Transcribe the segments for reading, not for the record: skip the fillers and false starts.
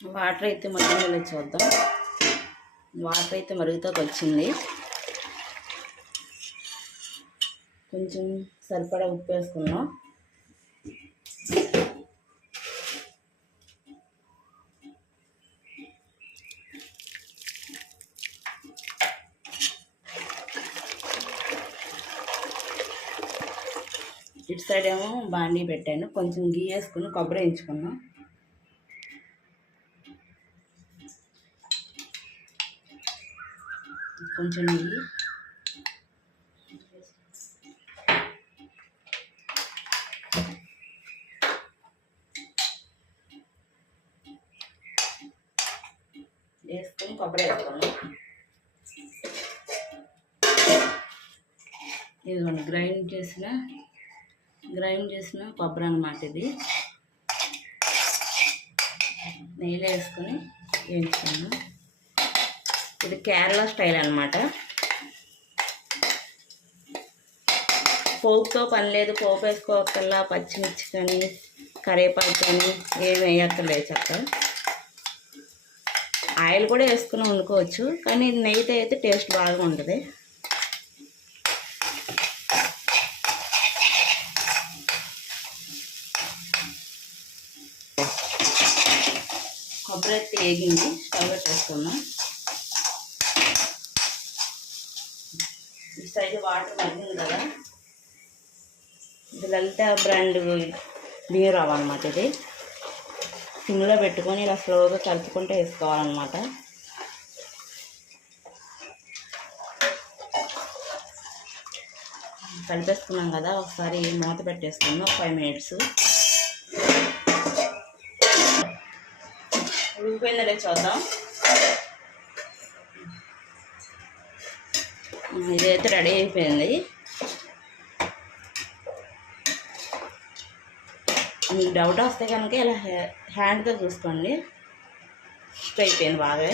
Water అయితే మరుగుదల చూద్దాం. Water అయితే మరుగుతోకి వచ్చింది. కొంచెం సరిపడా ఉప్పు వేసుకున్నాం. ఇటు సైడ్ ఏమో బాండీ పెట్టాను. కొంచెం గీ వేసుకుని కొబ్బరి వేయించుకున్నాం. కొంచెం నెయ్యి, వేసుకొని కొబ్బరి వేసుకున్నాం. ఇదిగోండి గ్రైండ్ చేసిన కొబ్బరి అన్నమాట. ఇది నెయ్యిలో వేసుకొని వేయించుకున్నాం. ఇది కేరళ స్టైల్ అన్నమాట. పోపుతో పని లేదు. పోపు వేసుకోకల్లా పచ్చిమిర్చి కానీ కరివేపాకు కానీ ఏమి వేయక్కర్లేదు. చక్కగా ఆయిల్ కూడా వేసుకుని వండుకోవచ్చు, కానీ నెయ్యితో అయితే టేస్ట్ బాగా ఉంటుంది. కొబ్బరి అయితే వేగింది. స్టవ్ పెట్టేసుకున్నాం. ఈ సైడ్ వాటర్ మరిగింది కదా. ఇది లలిత బ్రాండ్ బియ్యం రవ్వ అన్నమాట. ఇది సిమ్లో పెట్టుకొని ఇలా స్లోగా కలుపుకుంటే వేసుకోవాలన్నమాట. కలిపేసుకున్నాం కదా. ఒకసారి మూత పెట్టేసుకున్నాం 5 minutes. ఉడికిపోయిందో చూద్దాం. ఇదైతే రెడీ అయిపోయింది. మీకు డౌట్ వస్తే కనుక ఇలా హ్యాండ్తో చూసుకోండి. స్ట్రైట్ అయిపోయింది బాగా.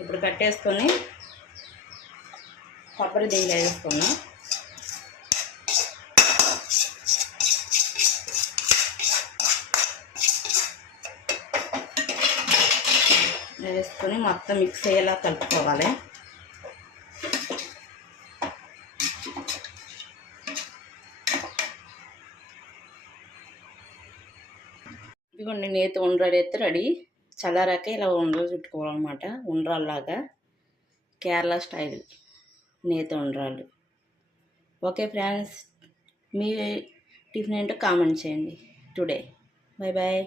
ఇప్పుడు కట్టేసుకొని కొబ్బరి దీంట్లో వేసుకున్నాం. వేసుకొని మొత్తం మిక్స్ అయ్యేలా కలుపుకోవాలి. ఇదిగోండి నేతి ఉండ్రాలు అయితే రెడీ. చల్లారాక ఇలా ఉండ్రాలు చుట్టుకోవాలన్నమాట. ఉండ్రాల్లాగా కేరళ స్టైల్ నేతి ఉండ్రాలు. ఓకే ఫ్రెండ్స్, మీ టిఫిన్ ఏంటో కామెంట్ చేయండి టుడే. Bye bye.